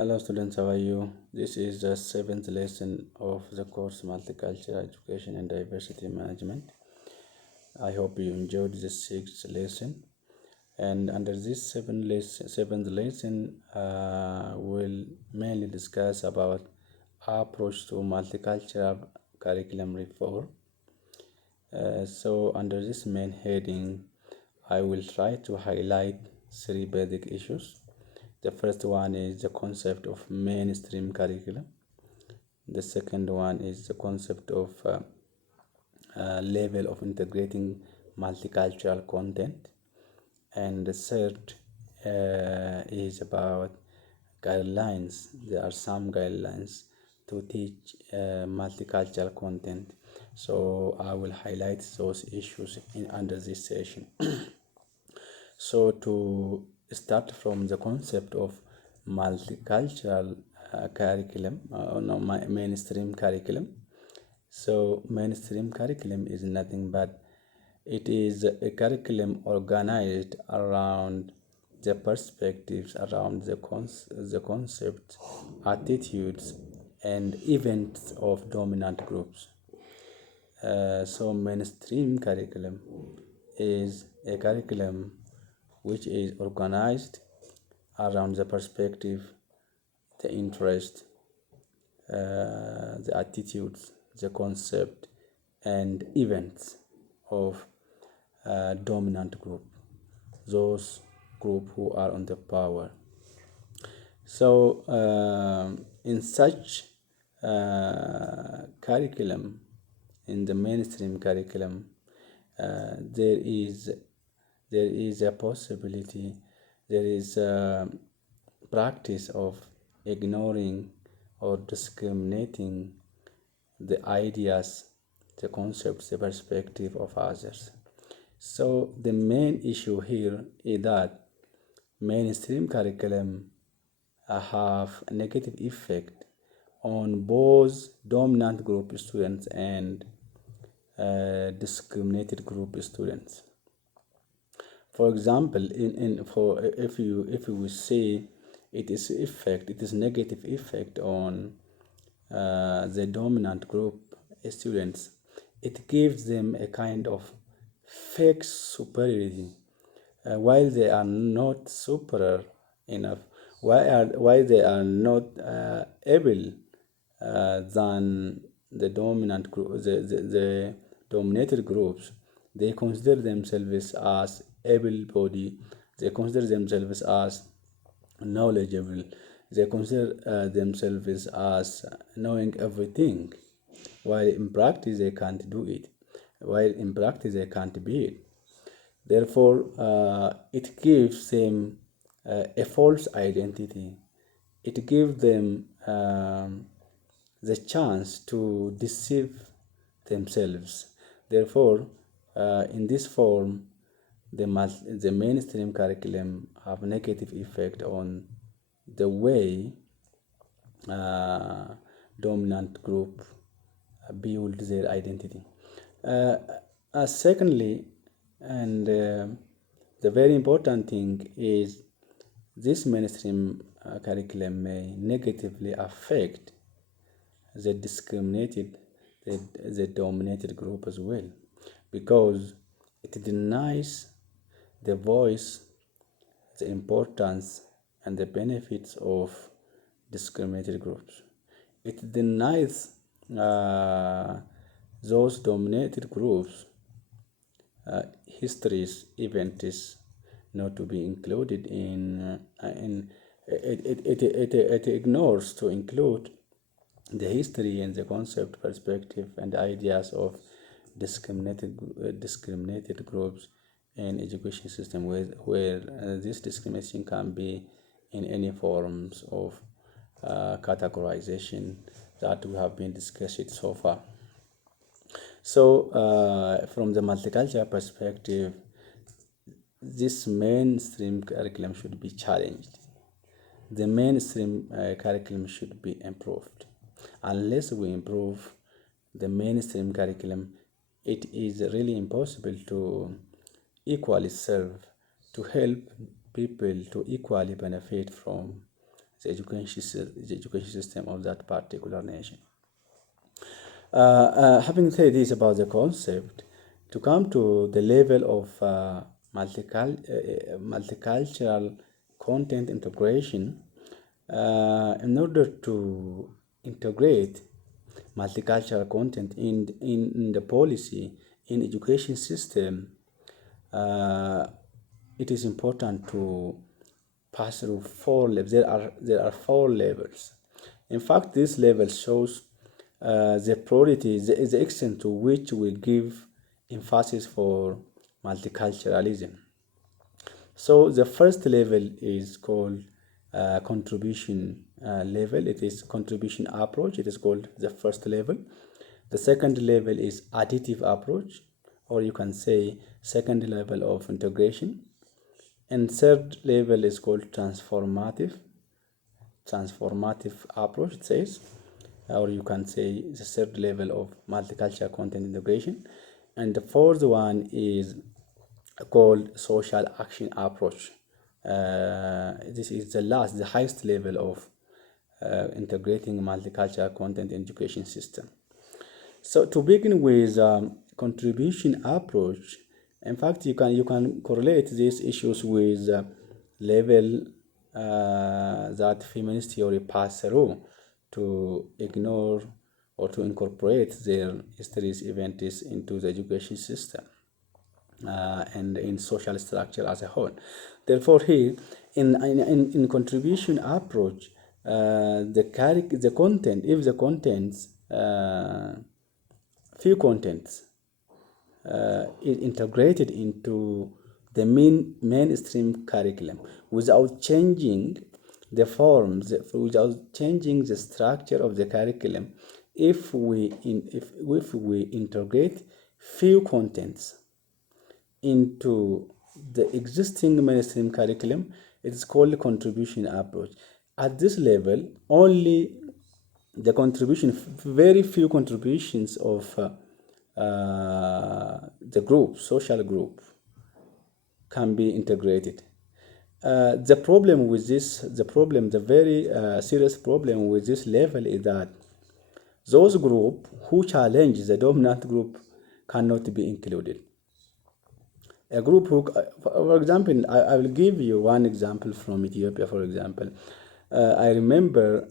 Hello students, how are you? This is the seventh lesson of the course Multicultural Education and Diversity Management. I hope you enjoyed the sixth lesson. And under this seventh lesson, we'll mainly discuss about approach to multicultural curriculum reform. So under this main heading, I will try to highlight three basic issues. The first one is the concept of mainstream curriculum. The second one is the concept of level of integrating multicultural content. And the third is about guidelines. There are some guidelines to teach multicultural content. So I will highlight those issues under this session. So to start from the concept of multicultural curriculum, no, mainstream curriculum. So mainstream curriculum is nothing but it is a curriculum organized around the perspectives, around the concepts, attitudes, and events of dominant groups. So mainstream curriculum is a curriculum which is organized around the perspective, the interest, the attitudes, the concept, and events of dominant group, those group who are on the power. So in such curriculum, in the mainstream curriculum, there is a possibility, there is a practice of ignoring or discriminating the ideas, the concepts, the perspective of others. So the main issue here is that mainstream curriculum have a negative effect on both dominant group students and discriminated group students. For example, if you say it is negative effect on the dominant group students, it gives them a kind of fake superiority, while they are not superior enough, why they are not able than the dominant group, the dominated groups. They consider themselves as able-bodied. They consider themselves as knowledgeable. They consider themselves as knowing everything, while in practice they can't do it. While in practice they can't be it. Therefore, it gives them a false identity. It gives them the chance to deceive themselves. Therefore, in this form, the mainstream curriculum have negative effect on the way dominant group build their identity. Secondly, and the very important thing is this mainstream curriculum may negatively affect the discriminated, the dominated group as well, because it denies the voice, the importance, and the benefits of discriminated groups. It denies those dominated groups histories, events not to be included in it ignores to include the history and the concept, perspective, and ideas of discriminated groups in education system, where this discrimination can be in any forms of categorization that we have been discussed so far. So from the multicultural perspective, this mainstream curriculum should be challenged. The mainstream curriculum should be improved. Unless we improve the mainstream curriculum, it is really impossible to equally serve, to help people to equally benefit from the education system of that particular nation. Having said this about the concept, to come to the level of multicultural content integration, in order to integrate multicultural content in the policy in education system, it is important to pass through 4 levels. There are 4 levels. In fact, this level shows the priority, the extent to which we give emphasis for multiculturalism. So the first level is called contribution level. It is contribution approach. It is called the first level. The second level is additive approach, or you can say second level of integration. And third level is called transformative approach, it says, or you can say the third level of multicultural content integration. And the fourth one is called social action approach. This is the highest level of integrating multicultural content in education system. So to begin with, contribution approach, in fact, you can correlate these issues with level that feminist theory pass through to ignore or to incorporate their histories events into the education system and in social structure as a whole. Therefore, here in contribution approach, the content, if the contents, few contents is integrated into the mainstream curriculum without changing the forms, without changing the structure of the curriculum. If we integrate few contents into the existing mainstream curriculum, it is called contribution approach. At this level, only the contribution, very few contributions of the group, social group, can be integrated. The very serious problem with this level is that those groups who challenge the dominant group cannot be included. A group who, for example, I will give you one example from Ethiopia. For example, I remember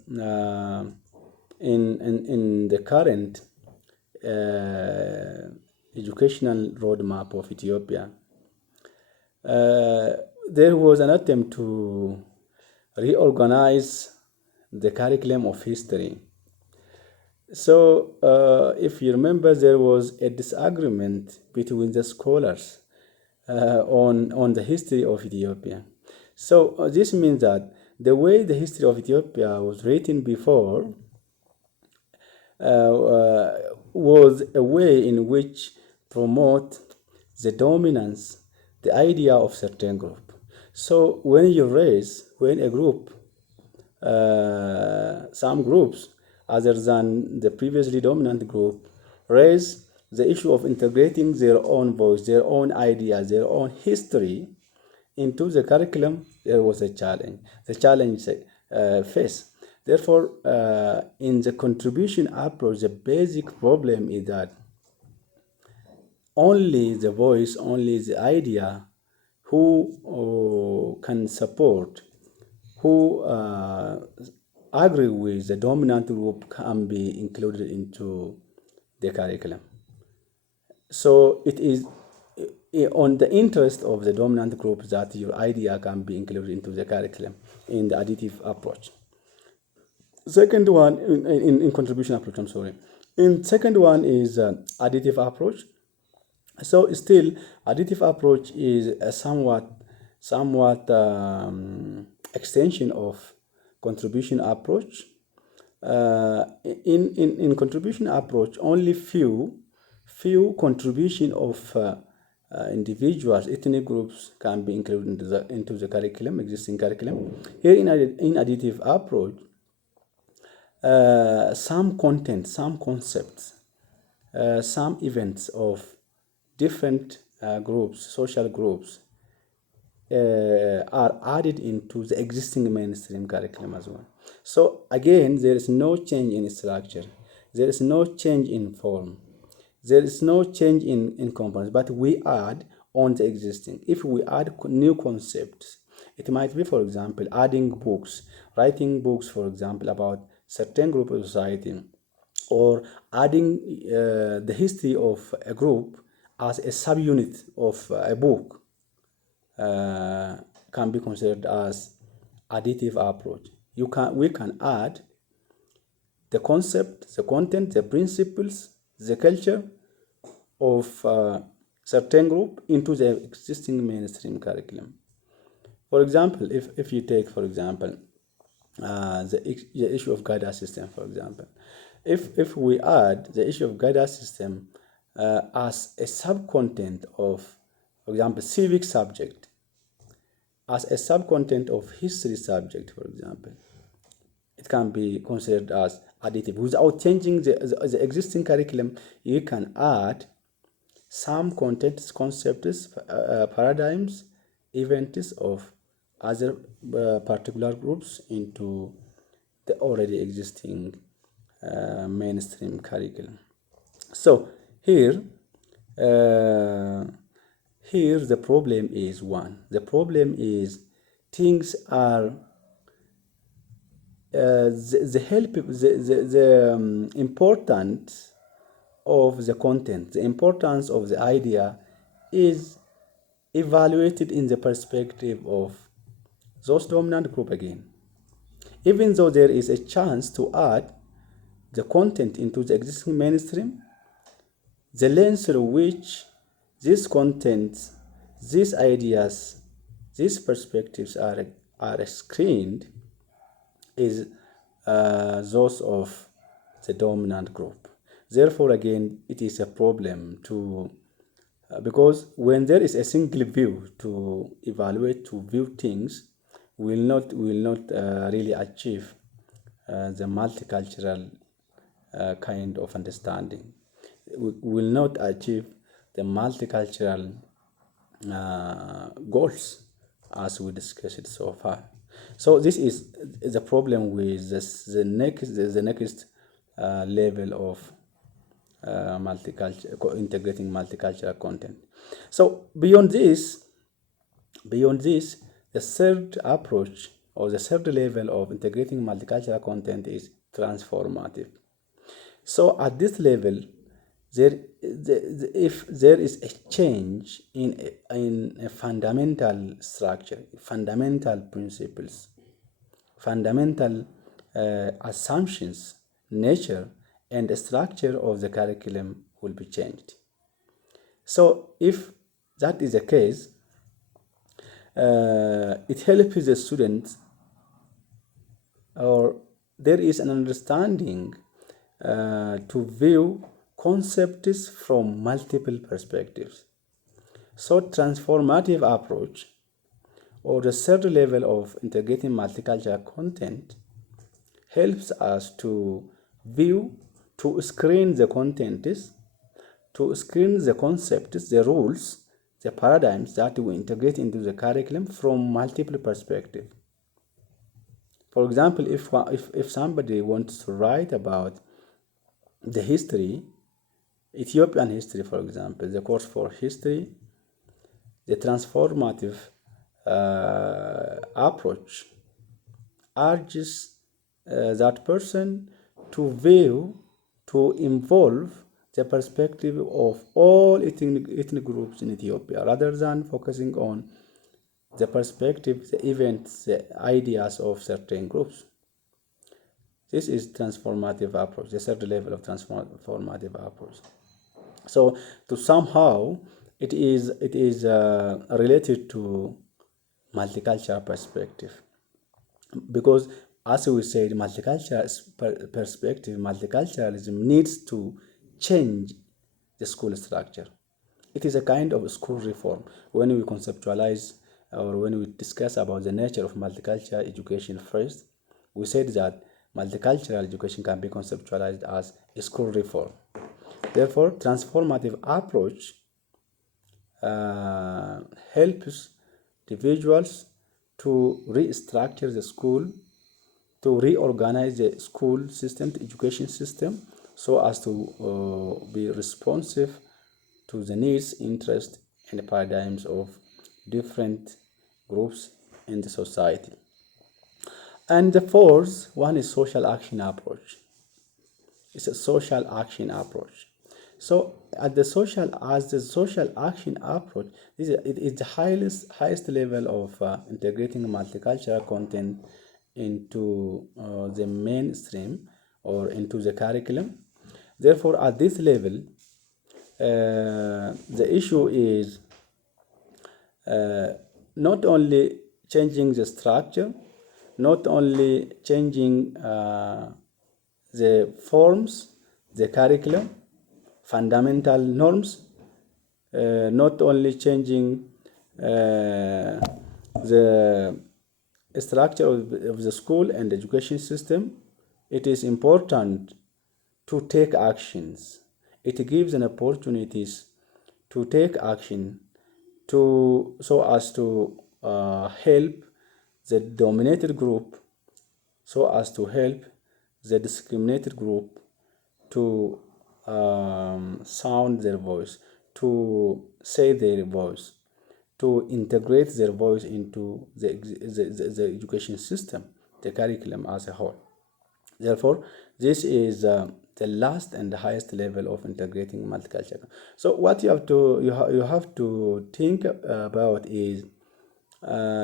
in the current educational roadmap of Ethiopia, there was an attempt to reorganize the curriculum of history. So, if you remember, there was a disagreement between the scholars on the history of Ethiopia. So, this means that the way the history of Ethiopia was written before was a way in which promote the dominance, the idea of certain group. So when a group, some groups other than the previously dominant group raise the issue of integrating their own voice, their own ideas, their own history into the curriculum, there was a challenge. The challenge faced. Therefore, in the contribution approach, the basic problem is that only the voice, only the idea who can support, who agree with the dominant group can be included into the curriculum. So it is on the interest of the dominant group that your idea can be included into the curriculum in the additive approach. Second one, in contribution approach, I'm sorry. In second one is additive approach. So still, additive approach is a somewhat extension of contribution approach. In contribution approach, only few contribution of individuals, ethnic groups can be included into the curriculum, existing curriculum. Here in additive approach, some content, some concepts, some events of different groups, social groups, are added into the existing mainstream curriculum as well. So again, there is no change in structure, there is no change in form, there is no change in components, but we add on the existing. If we add new concepts, it might be, for example, adding books, writing books, for example, about certain group of society, or adding the history of a group as a subunit of a book, can be considered as additive approach. We can add the concept, the content, the principles, the culture of certain group into the existing mainstream curriculum. For example, if you take, for example, the issue of guidance system, for example, if we add the issue of guidance system as a sub-content of, for example, civic subject, as a sub-content of history subject, for example, it can be considered as additive. Without changing the existing curriculum, you can add some contents, concepts, paradigms, events of other particular groups into the already existing mainstream curriculum. So here the problem is one. The problem is things are the importance of the content, the importance of the idea is evaluated in the perspective of those dominant group again. Even though there is a chance to add the content into the existing mainstream, the lens through which these contents, these ideas, these perspectives are screened is those of the dominant group. Therefore, again, it is a problem to because when there is a single view to evaluate, to view things, will not really achieve the multicultural kind of understanding. We will not achieve the multicultural goals as we discussed it so far. So this is the problem with the next level of integrating multicultural content. So beyond this, the third approach or the third level of integrating multicultural content is transformative. So at this level, if there is a change in a fundamental structure, fundamental principles, fundamental assumptions, nature, and the structure of the curriculum will be changed. So if that is the case, it helps the students, or there is an understanding to view concepts from multiple perspectives. So transformative approach, or the third level of integrating multicultural content, helps us to view, to screen the contents, to screen the concepts, the rules, the paradigms that we integrate into the curriculum from multiple perspectives. For example, if somebody wants to write about the history, Ethiopian history, for example, the course for history, the transformative approach urges that person to view, to involve the perspective of all ethnic groups in Ethiopia, rather than focusing on the perspective, the events, the ideas of certain groups. This is transformative approach, the third level of transformative approach. So to somehow it is related to multicultural perspective, because as we said, multicultural perspective, multiculturalism needs to change the school structure. It is a kind of school reform. When we conceptualize, or when we discuss about the nature of multicultural education first, we said that multicultural education can be conceptualized as a school reform. Therefore, transformative approach helps individuals to restructure the school, to reorganize the school system, the education system, so as to be responsive to the needs, interests, and paradigms of different groups in the society. And the fourth one is social action approach. It's a social action approach. So at the social as the social action approach, it is the highest level of integrating multicultural content into the mainstream or into the curriculum. Therefore, at this level, the issue is not only changing the structure, not only changing the forms, the curriculum, fundamental norms, not only changing the structure of the school and education system, it is important to take actions. It gives an opportunities to take action to so as to help the dominated group, so as to help the discriminated group to sound their voice, to say their voice, to integrate their voice into the education system, the curriculum as a whole. Therefore, this is the last and the highest level of integrating multicultural. So what you have to think about is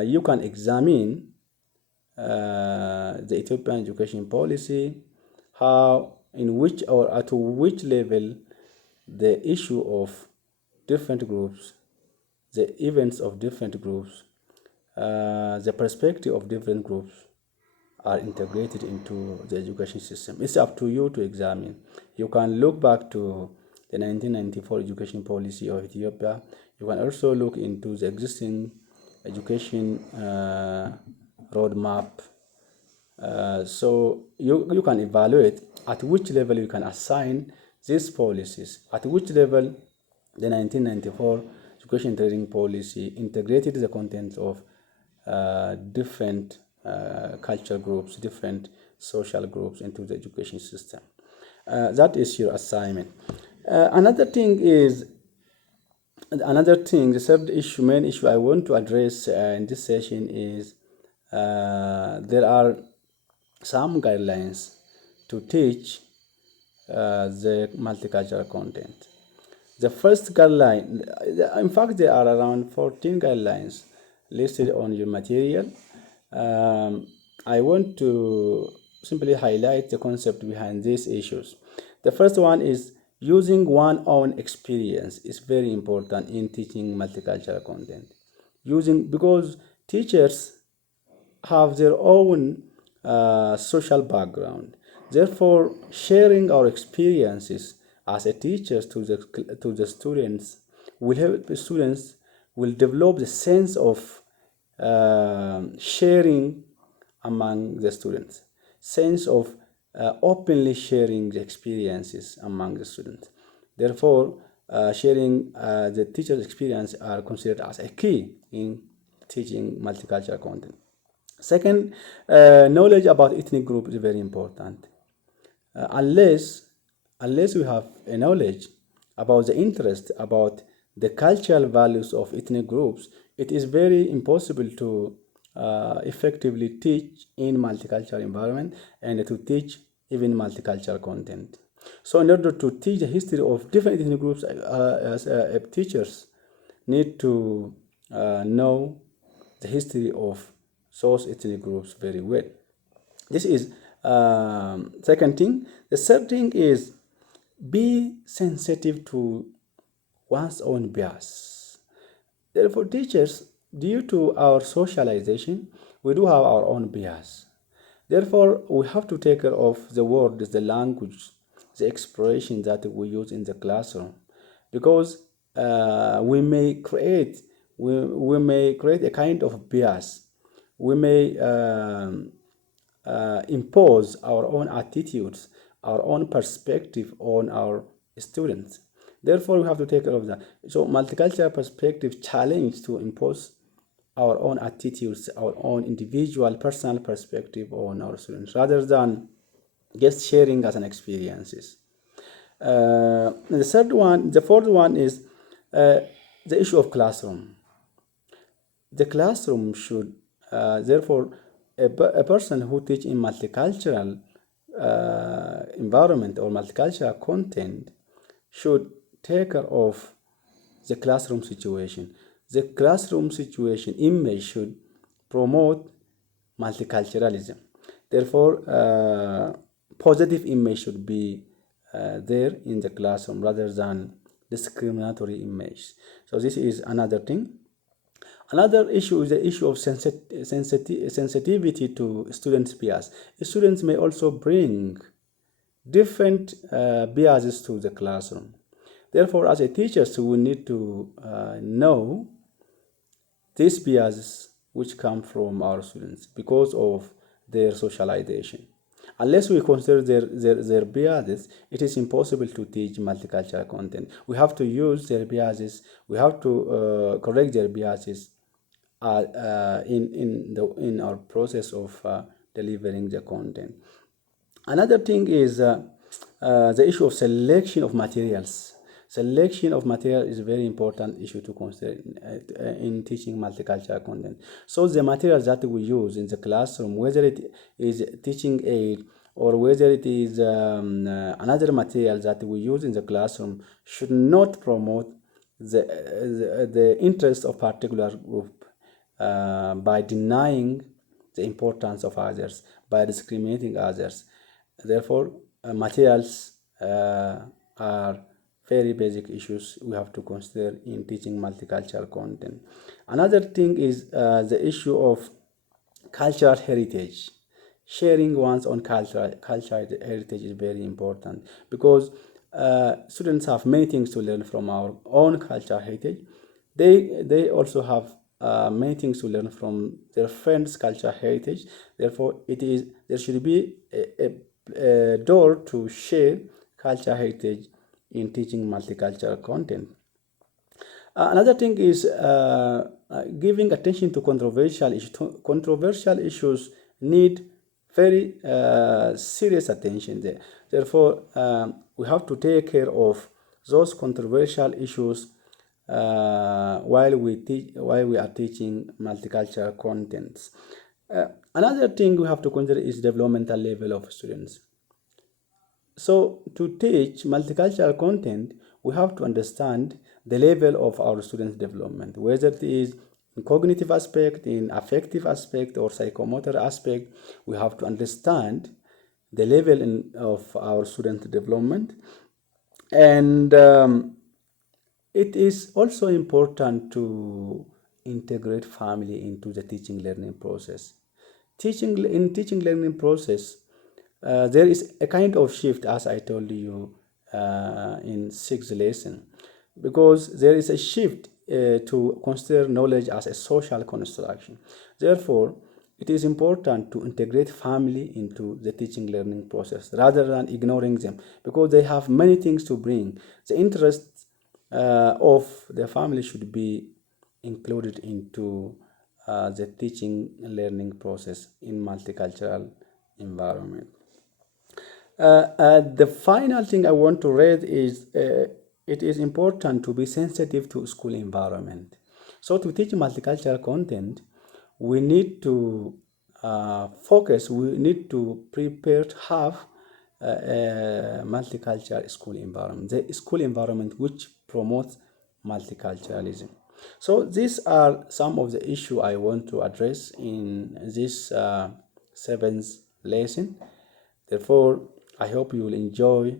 you can examine the Ethiopian education policy, how in which or at which level the issue of different groups, the events of different groups, the perspective of different groups are integrated into the education system. It's up to you to examine. You can look back to the 1994 education policy of Ethiopia. You can also look into the existing education roadmap. So you can evaluate at which level you can assign these policies, at which level the 1994 education training policy integrated the content of different cultural groups, different social groups into the education system. That is your assignment. Another thing, the third issue, main issue I want to address in this session is there are some guidelines to teach the multicultural content. The first guideline, in fact, there are around 14 guidelines listed on your material. I want to simply highlight the concept behind these issues. The first one is using one's own experience is very important in teaching multicultural content. Because teachers have their own social background. Therefore, sharing our experiences as a teachers to the students will help the students will develop the sense of sharing among the students, sense of openly sharing the experiences among the students. Therefore, sharing the teacher's experience are considered as a key in teaching multicultural content. Second, knowledge about ethnic group is very important. Unless we have a knowledge about the interest, about the cultural values of ethnic groups, it is very impossible to effectively teach in multicultural environment and to teach even multicultural content. So in order to teach the history of different ethnic groups, teachers need to know the history of those ethnic groups very well. This is second thing. The third thing is be sensitive to one's own bias. Therefore, teachers, due to our socialization, we do have our own bias. Therefore, we have to take care of the words, the language, the expression that we use in the classroom, because we may create a kind of bias. We may impose our own attitudes, our own perspective on our students. Therefore, we have to take care of that. So, multicultural perspective challenge to impose our own attitudes, our own individual personal perspective on our students, rather than just sharing as an experiences. The fourth one is the issue of classroom. The classroom should, therefore, a person who teach in multicultural environment or multicultural content should take care of the classroom situation. The classroom situation image should promote multiculturalism. Therefore, positive image should be there in the classroom rather than discriminatory image. So this is another thing. Another issue is the issue of sensitivity to students' bias. Students may also bring different biases to the classroom. Therefore, as a teacher, so we need to know these biases which come from our students because of their socialization. Unless we consider their biases, it is impossible to teach multicultural content. We have to use their biases, we have to correct their biases in our process of delivering the content. Another thing is the issue of selection of materials. Selection of material is a very important issue to consider in teaching multicultural content. So the materials that we use in the classroom, whether it is teaching aid or whether it is another material that we use in the classroom, should not promote the interest of particular group by denying the importance of others, by discriminating others. Therefore, materials are very basic issues we have to consider in teaching multicultural content. Another thing is the issue of cultural heritage. Sharing one's own cultural heritage is very important because students have many things to learn from our own cultural heritage. They also have many things to learn from their friends' cultural heritage. Therefore, there should be a door to share cultural heritage in teaching multicultural content. Another thing is giving attention to controversial issues. Controversial issues need very serious attention there. Therefore, we have to take care of those controversial issues while we are teaching multicultural contents. Another thing we have to consider is developmental level of students. So to teach multicultural content, we have to understand the level of our students' development, whether it is in cognitive aspect, in affective aspect, or psychomotor aspect. We have to understand the level of our student development. And it is also important to integrate family into the teaching learning process. Teaching learning process, there is a kind of shift, as I told you in sixth lesson, because there is a shift to consider knowledge as a social construction. Therefore, it is important to integrate family into the teaching learning process rather than ignoring them, because they have many things to bring. The interests of the family should be included into the teaching learning process in multicultural environment. The final thing I want to raise is it is important to be sensitive to school environment. So to teach multicultural content, we need to focus, we need to prepare to have a multicultural school environment, the school environment which promotes multiculturalism. So these are some of the issues I want to address in this seventh lesson. Therefore, I hope you will enjoy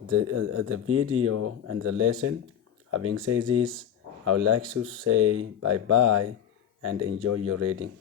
the video and the lesson. Having said this, I would like to say bye bye and enjoy your reading.